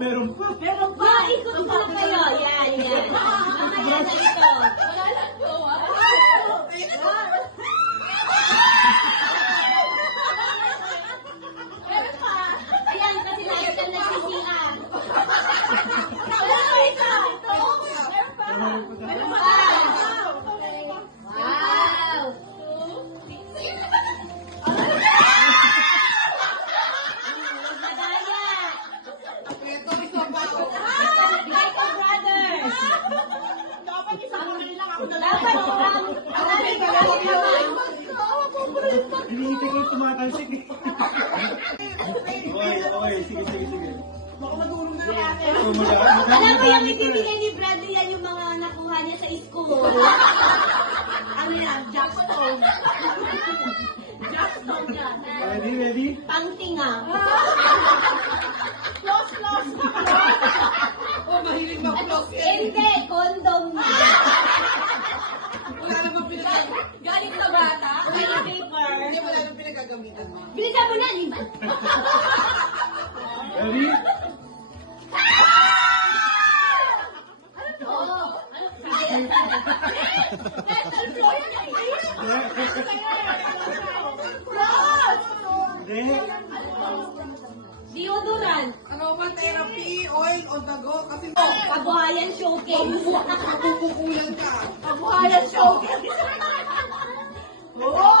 Meron pa. Meron pa! Ikot ko lang kayo. Yan, yan. Mamaya na ito. Meron pa! Ayan, kasi lagi siya nagsisian. Meron pa ito! Meron pa! Meron pa! Wow! Bigay ko, brothers! Dapat Hinihintay ko yung tumatalsik eh. Okay, sige. Alam mo yung ibibigay ni Bradley yan yung mga nakuha niya sa school. Ano yan? Jackstone. Jackstone yan. Ready? Pangtinga. Oh, mahilig mag-vlog yan. Hindi, condom niya. Wala namang pinagagamitan. Galing sa bata. May paper. Hindi, wala namang pinagagamitan mo. Binigyan mo na, liman. Ready? Oo. Metal floor yan. Hindi. Deodorant. Aromatherapy, oil on the go. Kasi Kabuhayan showcase. mabubukulan ka. Kabuhayan showcase. Oh!